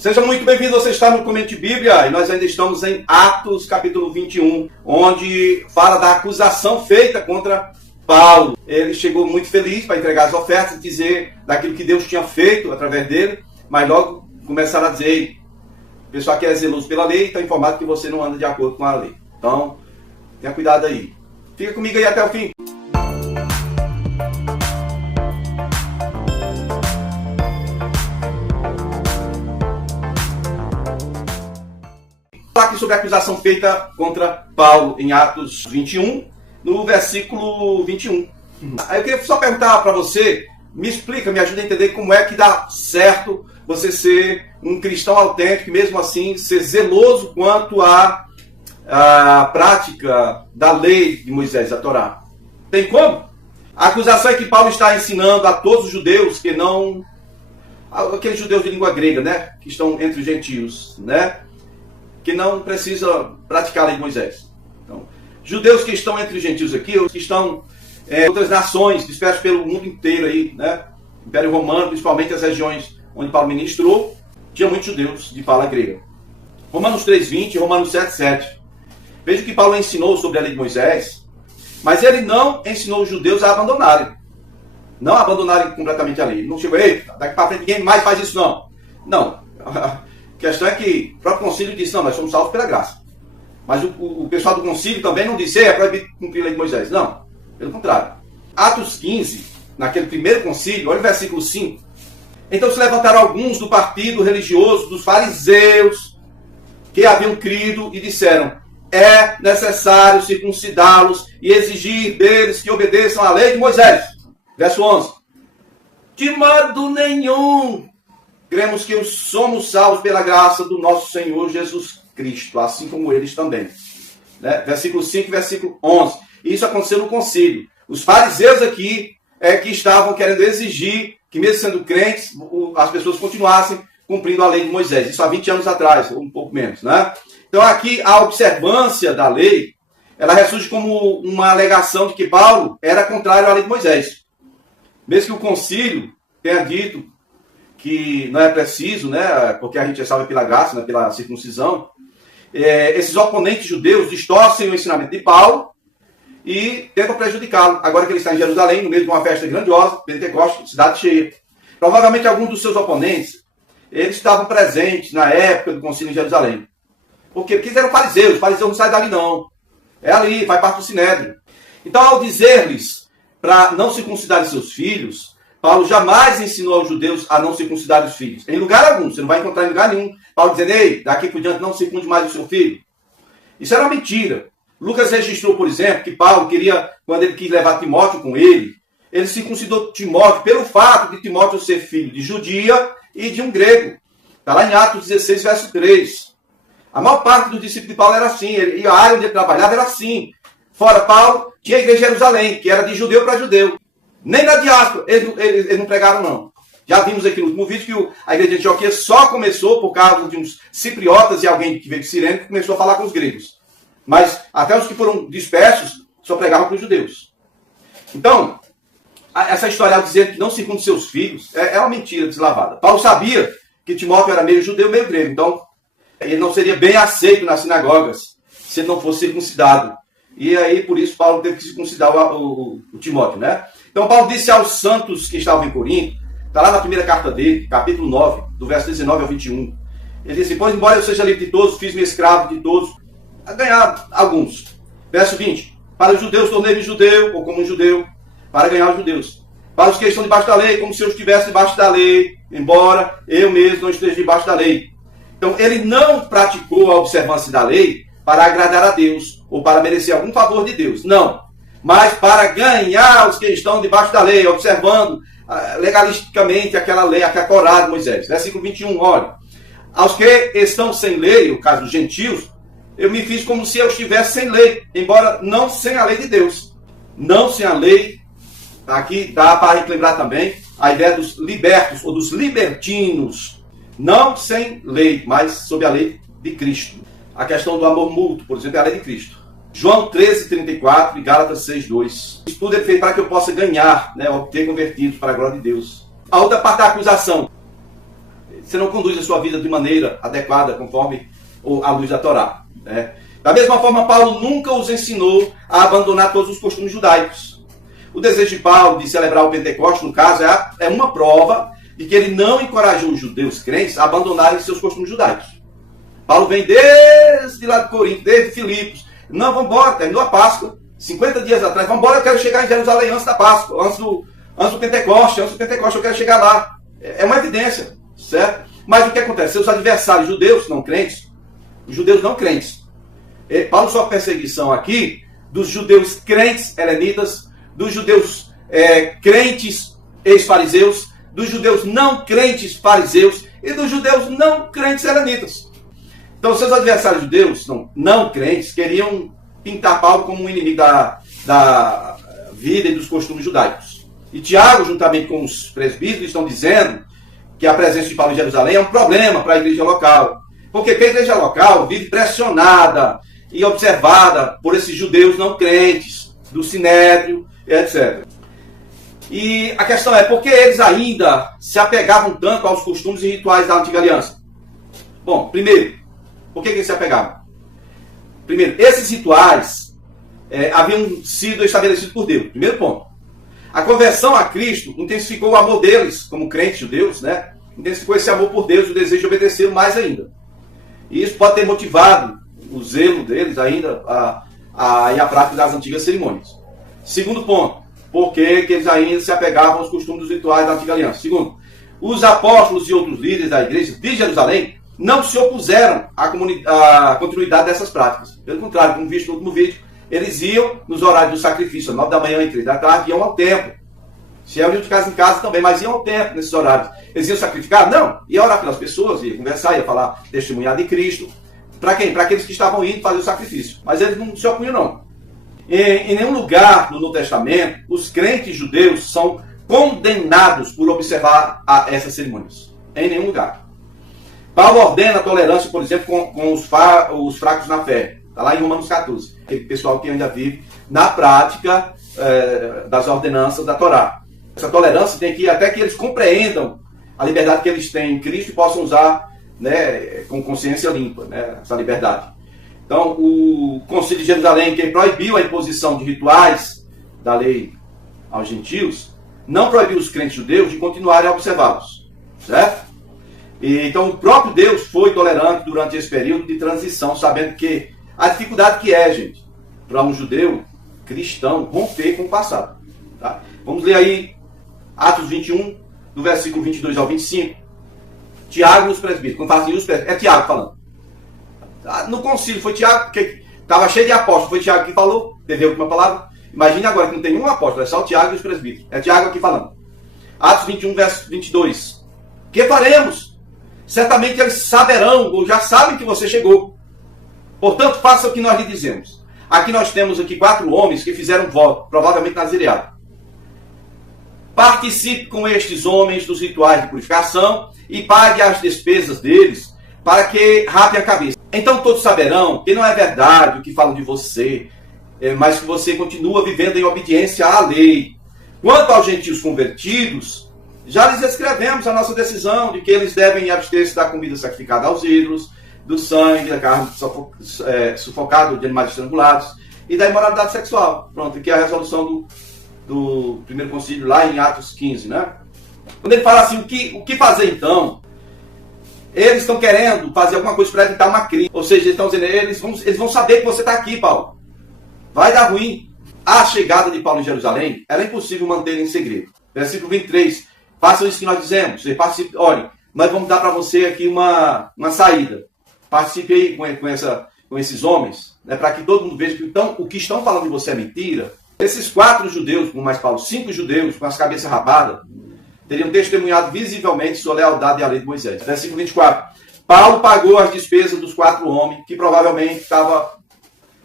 Seja muito bem-vindo, você está no Comente Bíblia e nós ainda estamos em Atos capítulo 21, onde fala da acusação feita contra Paulo. Ele chegou muito feliz para entregar as ofertas e dizer daquilo que Deus tinha feito através dele, mas logo começaram a dizer, o pessoal que é zeloso pela lei está informado que você não anda de acordo com a lei. Então, tenha cuidado aí. Fica comigo aí até o fim. Falar aqui sobre a acusação feita contra Paulo em Atos 21, no versículo 21. Aí eu queria só perguntar para você, me explica, me ajuda a entender como é que dá certo você ser um cristão autêntico e mesmo assim ser zeloso quanto à prática da lei de Moisés, a Torá. Tem como? A acusação é que Paulo está ensinando a todos os judeus que não... aqueles judeus de língua grega, né? Que estão entre os gentios, né? Que não precisa praticar a lei de Moisés. Então, judeus que estão entre os gentios aqui, os que estão em outras nações, dispersos pelo mundo inteiro aí, né? Império Romano, principalmente as regiões onde Paulo ministrou, tinha muitos judeus de fala grega. Romanos 3:20 e Romanos 7:7. Veja que Paulo ensinou sobre a lei de Moisés, mas ele não ensinou os judeus a abandonarem. Não abandonarem completamente a lei. Ele não chegou, eita, daqui para frente ninguém mais faz isso não. Não. A questão é que o próprio concílio disse, não, nós somos salvos pela graça. Mas o pessoal do concílio também não disse, é proibido cumprir a lei de Moisés. Não, pelo contrário. Atos 15, naquele primeiro concílio, olha o versículo 5. Então se levantaram alguns do partido religioso dos fariseus que haviam crido e disseram, é necessário circuncidá-los e exigir deles que obedeçam à lei de Moisés. Verso 11. De modo nenhum cremos que somos salvos pela graça do nosso Senhor Jesus Cristo, assim como eles também. Né? Versículo 5 e versículo 11. Isso aconteceu no concílio. Os fariseus aqui que estavam querendo exigir que, mesmo sendo crentes, as pessoas continuassem cumprindo a lei de Moisés. Isso há 20 anos atrás, ou um pouco menos. Né? Então aqui a observância da lei, ela ressurge como uma alegação de que Paulo era contrário à lei de Moisés. Mesmo que o concílio tenha dito que não é preciso, né, porque a gente é salvo pela graça, né, pela circuncisão, esses oponentes judeus distorcem o ensinamento de Paulo e tentam prejudicá-lo. Agora que ele está em Jerusalém, no meio de uma festa grandiosa, Pentecostes, cidade cheia. Provavelmente alguns dos seus oponentes, eles estavam presentes na época do concílio em Jerusalém. Porque eles eram fariseus, os fariseus não saem dali não. É ali, faz parte do sinédrio. Então, ao dizer-lhes para não circuncidarem seus filhos, Paulo jamais ensinou aos judeus a não circuncidar os filhos. Em lugar algum, você não vai encontrar em lugar nenhum Paulo dizendo, ei, daqui por diante não circunde mais o seu filho. Isso era uma mentira. Lucas registrou, por exemplo, que Paulo queria, quando ele quis levar Timóteo com ele circuncidou Timóteo pelo fato de Timóteo ser filho de judia e de um grego. Está lá em Atos 16, verso 3. A maior parte dos discípulos de Paulo era assim, e a área onde ele trabalhava era assim. Fora Paulo, tinha a igreja de Jerusalém, que era de judeu para judeu. Nem na diáspora, eles não pregaram não. Já vimos aqui no último vídeo que a igreja de Antioquia só começou por causa de uns cipriotas e alguém que veio de Cirene que começou a falar com os gregos. Mas até os que foram dispersos só pregavam para os judeus. Então, essa história ao dizer que não circunde seus filhos é uma mentira deslavada. Paulo sabia que Timóteo era meio judeu, meio grego. Então, ele não seria bem aceito nas sinagogas se ele não fosse circuncidado. E aí, por isso, Paulo teve que circuncidar o Timóteo, né? Então, Paulo disse aos santos que estavam em Corinto, está lá na primeira carta dele, capítulo 9, do verso 19 ao 21. Ele disse, pois embora eu seja livre de todos, fiz-me escravo de todos, a ganhar alguns. Verso 20, para os judeus tornei-me judeu, ou como um judeu, para ganhar os judeus. Para os que estão debaixo da lei, como se eu estivesse debaixo da lei, embora eu mesmo não esteja debaixo da lei. Então, ele não praticou a observância da lei para agradar a Deus, ou para merecer algum favor de Deus. Não. Mas para ganhar os que estão debaixo da lei, observando legalisticamente aquela lei, aquela Torá de Moisés. Versículo 21, olha. Aos que estão sem lei, no caso dos gentios, eu me fiz como se eu estivesse sem lei, embora não sem a lei de Deus. Não sem a lei, aqui dá para lembrar também a ideia dos libertos, ou dos libertinos. Não sem lei, mas sob a lei de Cristo. A questão do amor mútuo, por exemplo, é a lei de Cristo. João 13:34 e Gálatas 6:2. Isso tudo é feito para que eu possa ganhar, né, obter convertidos para a glória de Deus. A outra parte da acusação. você não conduz a sua vida de maneira adequada, conforme a luz da Torá. Né? Da mesma forma, Paulo nunca os ensinou a abandonar todos os costumes judaicos. O desejo de Paulo de celebrar o Pentecostes, no caso, é uma prova de que ele não encorajou os judeus crentes a abandonarem seus costumes judaicos. Paulo vem desde lá de Corinto, desde Filipos. Não, vamos embora, terminou a Páscoa, 50 dias atrás, vamos embora, eu quero chegar em Jerusalém antes da Páscoa, antes do Pentecostes, eu quero chegar lá. É uma evidência, certo? Mas o que acontece? Seus adversários judeus não crentes, os judeus não crentes, Paulo sofre perseguição aqui dos judeus crentes helenitas, dos judeus crentes ex-fariseus, dos judeus não crentes fariseus e dos judeus não crentes helenitas. Então, seus adversários judeus não crentes queriam pintar Paulo como um inimigo da vida e dos costumes judaicos. E Tiago, juntamente com os presbíteros, estão dizendo que a presença de Paulo em Jerusalém é um problema para a igreja local. Porque a igreja local vive pressionada e observada por esses judeus não crentes, do Sinédrio, etc. E a questão é, por que eles ainda se apegavam tanto aos costumes e rituais da Antiga Aliança? Bom, primeiro, por que eles se apegavam? Primeiro, esses rituais haviam sido estabelecidos por Deus. Primeiro ponto. A conversão a Cristo intensificou o amor deles, como crentes judeus, né? Intensificou esse amor por Deus, o desejo de obedecer mais ainda. E isso pode ter motivado o zelo deles ainda a prática das antigas cerimônias. Segundo ponto, porque eles ainda se apegavam aos costumes dos rituais da Antiga Aliança. Segundo, os apóstolos e outros líderes da igreja de Jerusalém não se opuseram à continuidade dessas práticas. Pelo contrário, como visto no último vídeo, eles iam nos horários do sacrifício, às 9 da manhã e 3 da tarde, iam ao templo. Se reuniam de casa em casa também, mas iam ao templo nesses horários. Eles iam sacrificar? Não. Ia orar pelas pessoas, ia conversar, ia falar, testemunhar de Cristo. Para quem? Para aqueles que estavam indo fazer o sacrifício. Mas eles não se opunham, não. Em nenhum lugar no Novo Testamento, os crentes judeus são condenados por observar essas cerimônias. Em nenhum lugar. Paulo ordena a tolerância, por exemplo, com os fracos na fé. Está lá em Romanos 14. Aquele pessoal que ainda vive na prática das ordenanças da Torá. Essa tolerância tem que ir até que eles compreendam a liberdade que eles têm em Cristo e possam usar, né, com consciência limpa, né, essa liberdade. Então, o Concílio de Jerusalém, que proibiu a imposição de rituais da lei aos gentios, não proibiu os crentes judeus de continuarem a observá-los. Certo? Então, o próprio Deus foi tolerante durante esse período de transição, sabendo que a dificuldade que é, gente, para um judeu cristão romper com o passado. Tá? Vamos ler aí Atos 21, do versículo 22 ao 25. Tiago e os presbíteros. Quando fala assim, os presbíteros, é Tiago falando. No concílio foi Tiago, que estava cheio de apóstolos, foi Tiago que falou, teve a última palavra. Imagine agora que não tem nenhum apóstolo, é só o Tiago e os presbíteros. É Tiago aqui falando. Atos 21, verso 22. Que faremos? Certamente eles saberão, ou já sabem que você chegou. Portanto, faça o que nós lhe dizemos. Aqui nós temos 4 homens que fizeram voto, provavelmente nazireado. Participe com estes homens dos rituais de purificação e pague as despesas deles para que rapem a cabeça. Então todos saberão que não é verdade o que falam de você, mas que você continua vivendo em obediência à lei. Quanto aos gentios convertidos, já lhes escrevemos a nossa decisão de que eles devem abster-se da comida sacrificada aos ídolos, do sangue, da carne sufocada de animais estrangulados e da imoralidade sexual. Pronto, aqui é a resolução do primeiro concílio lá em Atos 15, né? Quando ele fala assim, o que fazer então? Eles estão querendo fazer alguma coisa para evitar uma crise. Ou seja, eles estão dizendo, eles vão saber que você está aqui, Paulo. Vai dar ruim. A chegada de Paulo em Jerusalém era impossível manter em segredo. Versículo 23. Façam isso que nós dizemos. Olhem, nós vamos dar para você aqui uma saída. Participe aí com esses homens, né, para que todo mundo veja que então, o que estão falando de você é mentira. Esses 4 judeus, com mais Paulo, 5 judeus com as cabeças rapadas, teriam testemunhado visivelmente sua lealdade à lei de Moisés. Versículo 24. Paulo pagou as despesas dos 4 homens, que provavelmente estava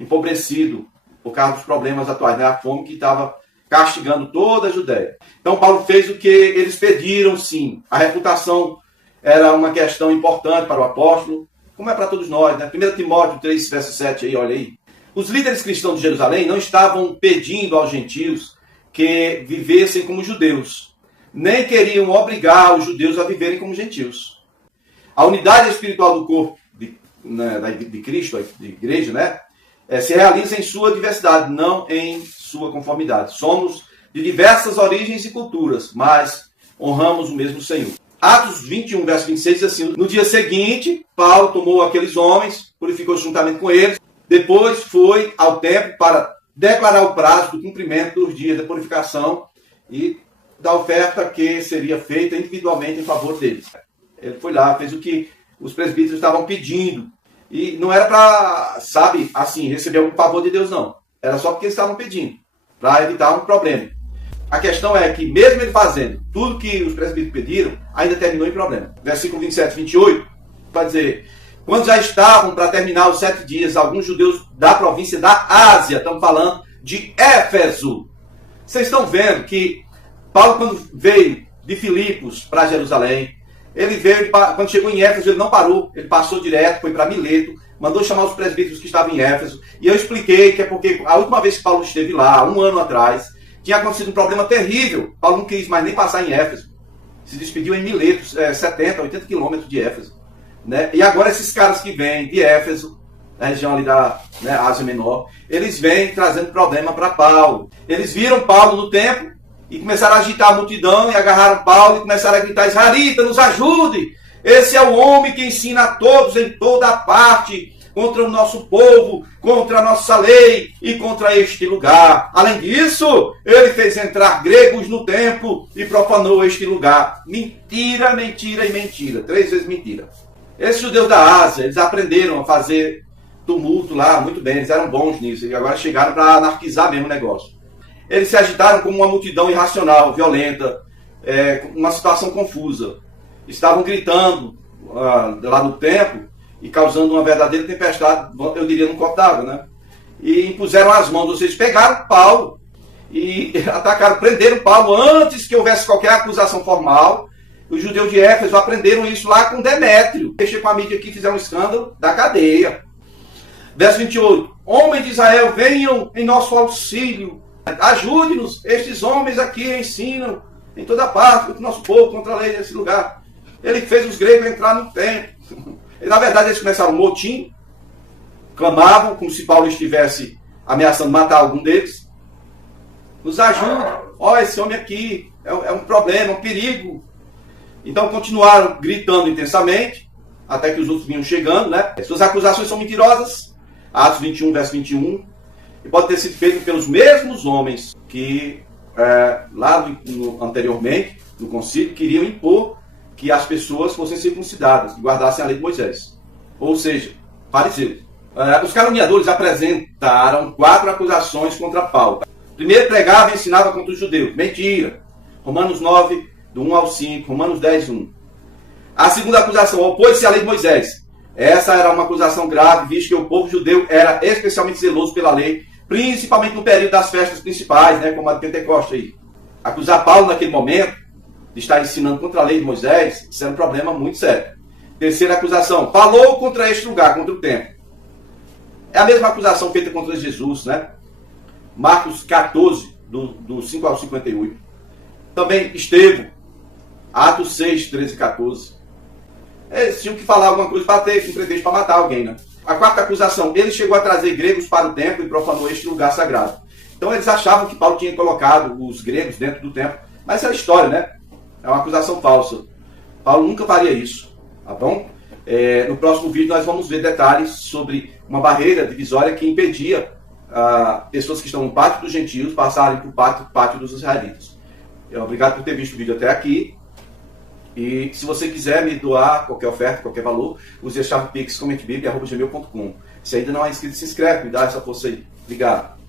empobrecido por causa dos problemas atuais, né? A fome que estava castigando toda a Judéia. Então Paulo fez o que eles pediram, sim. A reputação era uma questão importante para o apóstolo, como é para todos nós, né? 1 Timóteo 3, verso 7, aí, olha aí. Os líderes cristãos de Jerusalém não estavam pedindo aos gentios que vivessem como judeus, nem queriam obrigar os judeus a viverem como gentios. A unidade espiritual do corpo de Cristo, de igreja, né, se realiza em sua diversidade, não em sua conformidade. Somos de diversas origens e culturas, mas honramos o mesmo Senhor. Atos 21, verso 26 diz assim: no dia seguinte, Paulo tomou aqueles homens, purificou-se juntamente com eles, depois foi ao templo para declarar o prazo do cumprimento dos dias da purificação e da oferta que seria feita individualmente em favor deles. Ele foi lá, fez o que os presbíteros estavam pedindo. E não era para, sabe, assim, receber algum favor de Deus, não. Era só porque eles estavam pedindo, para evitar um problema. A questão é que, mesmo ele fazendo tudo que os presbíteros pediram, ainda terminou em problema. Versículo 27 e 28, vai dizer: quando já estavam para terminar os 7 dias, alguns judeus da província da Ásia, estamos falando de Éfeso. Vocês estão vendo que Paulo, quando veio de Filipos para Jerusalém, ele veio, quando chegou em Éfeso, ele não parou, ele passou direto, foi para Mileto, mandou chamar os presbíteros que estavam em Éfeso, e eu expliquei que é porque a última vez que Paulo esteve lá, 1 ano atrás, tinha acontecido um problema terrível. Paulo não quis mais nem passar em Éfeso, se despediu em Mileto, 70, 80 quilômetros de Éfeso, né? E agora esses caras que vêm de Éfeso, na região ali da, né, Ásia Menor, eles vêm trazendo problema para Paulo. Eles viram Paulo no templo e começaram a agitar a multidão e agarraram Paulo e começaram a gritar: Israelita, nos ajude! Esse é o homem que ensina a todos em toda parte contra o nosso povo, contra a nossa lei e contra este lugar. Além disso, ele fez entrar gregos no templo e profanou este lugar. Mentira, mentira e mentira. 3 vezes mentira. Esses judeus da Ásia, eles aprenderam a fazer tumulto lá muito bem, eles eram bons nisso, e agora chegaram para anarquizar mesmo o negócio. Eles se agitaram como uma multidão irracional, violenta, uma situação confusa. Estavam gritando lá no templo e causando uma verdadeira tempestade, eu diria, num copo d'água, né? E impuseram as mãos, vocês pegaram Paulo e atacaram, prenderam Paulo antes que houvesse qualquer acusação formal. Os judeus de Éfeso aprenderam isso lá com Demétrio. Deixei com a mídia aqui, fizeram um escândalo da cadeia. Verso 28. Homens de Israel, venham em nosso auxílio. Ajude-nos, estes homens aqui ensinam em toda parte contra o nosso povo, contra a lei desse lugar. Ele fez os gregos entrar no templo. E, na verdade, eles começaram um motim, clamavam como se Paulo estivesse ameaçando matar algum deles. Nos ajude, esse homem aqui é um problema, um perigo. Então continuaram gritando intensamente, até que os outros vinham chegando, né? Suas acusações são mentirosas. Atos 21, verso 21. E pode ter sido feito pelos mesmos homens que lá anteriormente, no concílio, queriam impor que as pessoas fossem circuncidadas, que guardassem a lei de Moisés. Ou seja, fariseus. Os caluniadores apresentaram 4 acusações contra Paulo. Primeiro, pregava e ensinava contra os judeus. Mentira. Romanos 9, do 1 ao 5, Romanos 10, 1. A segunda acusação, opôs-se à lei de Moisés. Essa era uma acusação grave, visto que o povo judeu era especialmente zeloso pela lei, principalmente no período das festas principais, né, como a de Pentecostes aí. Acusar Paulo naquele momento de estar ensinando contra a lei de Moisés, isso era um problema muito sério. Terceira acusação, falou contra este lugar, contra o templo. É a mesma acusação feita contra Jesus, né? Marcos 14, do 5 ao 58. Também Estevão, Atos 6, 13 e 14. Eles tinham que falar alguma coisa para ter um pretexto para matar alguém, né? A quarta acusação, ele chegou a trazer gregos para o templo e profanou este lugar sagrado. Então eles achavam que Paulo tinha colocado os gregos dentro do templo. Mas é história, né? É uma acusação falsa. Paulo nunca faria isso, tá bom? No próximo vídeo nós vamos ver detalhes sobre uma barreira divisória que impedia pessoas que estão no pátio dos gentios passarem para o pátio dos israelitas. Obrigado por ter visto o vídeo até aqui. E se você quiser me doar qualquer oferta, qualquer valor, use a chave pix comentebíblia@gmail.com. Se ainda não é inscrito, se inscreve, me dá essa força aí. Obrigado.